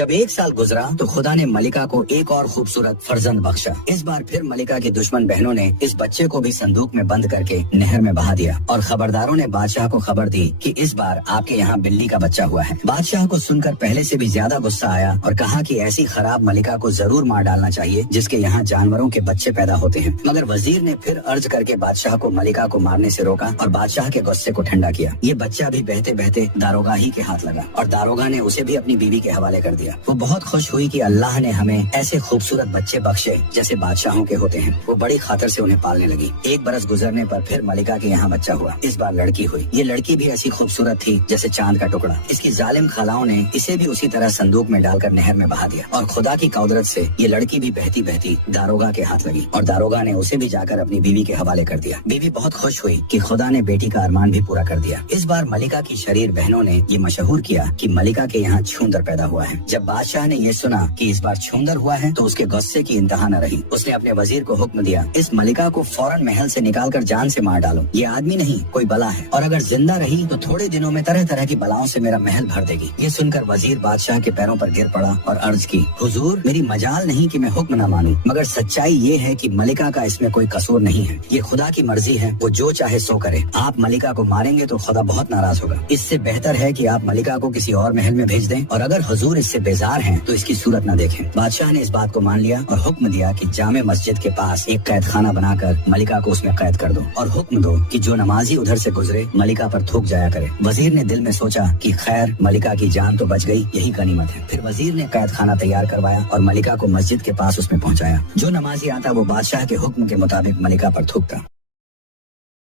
جب 1 سال گزرا تو خدا نے ملکہ کو ایک اور خوبصورت فرزند بخشا۔ اس بار پھر ملکہ کے دشمن بہنوں نے اس بچے کو بھی صندوق میں بند کر کے نہر میں بہا دیا اور خبرداروں نے بادشاہ کو خبر دی کہ اس بار آپ کے یہاں بلی کا بچہ ہوا ہے۔ بادشاہ کو سن کر پہلے سے بھی زیادہ غصہ آیا اور کہا کہ ایسی خراب ملکہ کو ضرور مار ڈالنا چاہیے جس کے یہاں جانوروں کے بچے پیدا ہوتے ہیں۔ مگر وزیر نے پھر عرض کر کے بادشاہ کو ملکہ کو مارنے سے روکا اور بادشاہ کے غصے کو ٹھنڈا کیا۔ یہ بچہ بھی بہتے بہتے داروغہ ہی کے ہاتھ لگا اور داروغہ نے اسے بھی اپنی بیوی کے حوالے کر دیا۔ وہ بہت خوش ہوئی کہ اللہ نے ہمیں ایسے خوبصورت بچے بخشے جیسے بادشاہوں کے ہوتے ہیں۔ وہ بڑی خاطر سے انہیں پالنے لگی۔ 1 برس گزرنے پر پھر ملکہ کے یہاں بچہ ہوا۔ اس بار لڑکی ہوئی۔ یہ لڑکی بھی ایسی خوبصورت تھی جیسے چاند کا ٹکڑا۔ اس کی ظالم خالاؤں نے اسے بھی اسی طرح صندوق میں ڈال کر نہر میں بہا دیا اور خدا کی قدرت سے یہ لڑکی بھی بہتی بہتی داروغہ کے ہاتھ لگی اور داروغہ نے اسے بھی جا کر اپنی بیوی کے حوالے کر دیا۔ بیوی بہت خوش ہوئی کہ خدا نے بیٹی کا ارمان بھی پورا کر دیا۔ اس بار ملکہ کی شریر بہنوں نے یہ مشہور کیا کہ ملکہ کے یہاں چھوندر پیدا ہوا ہے۔ جب بادشاہ نے یہ سنا کہ اس بار چھوندر ہوا ہے تو اس کے غصے کی انتہا نہ رہی۔ اس نے اپنے وزیر کو حکم دیا اس ملکہ کو فوراً محل سے نکال کر جان سے مار ڈالو۔ یہ آدمی نہیں کوئی بلا ہے اور اگر زندہ رہی تو تھوڑے دنوں میں طرح طرح کی بلاؤں سے میرا محل بھر دے گی۔ یہ سن کر وزیر بادشاہ کے پیروں پر گر پڑا اور عرض کی حضور میری مجال نہیں کہ میں حکم نہ مانوں، مگر سچائی یہ ہے کہ ملکہ کا اس میں کوئی قصور نہیں ہے۔ یہ خدا کی مرضی ہے، وہ جو چاہے سو کرے۔ آپ ملکہ کو ماریں گے تو خدا بہت ناراض ہوگا۔ اس سے بہتر ہے کہ آپ ملکہ کو کسی اور محل میں بھیج دیں اور اگر حضور اس سے بیزار ہیں تو اس کی صورت نہ دیکھیں۔ بادشاہ نے اس بات کو مان لیا اور حکم دیا کہ جامع مسجد کے پاس ایک قید خانہ بنا کر ملکہ کو اس میں قید کر دو اور حکم دو کہ جو نمازی ادھر سے گزرے ملکہ پر تھوک جایا کرے۔ وزیر نے دل میں سوچا کہ خیر ملکہ کی جان تو بچ گئی، یہی غنیمت ہے۔ پھر وزیر نے قید خانہ تیار کروایا اور ملکہ کو مسجد کے پاس اس میں پہنچایا۔ جو نمازی آتا وہ بادشاہ کے حکم کے مطابق ملکہ پر تھوکتا۔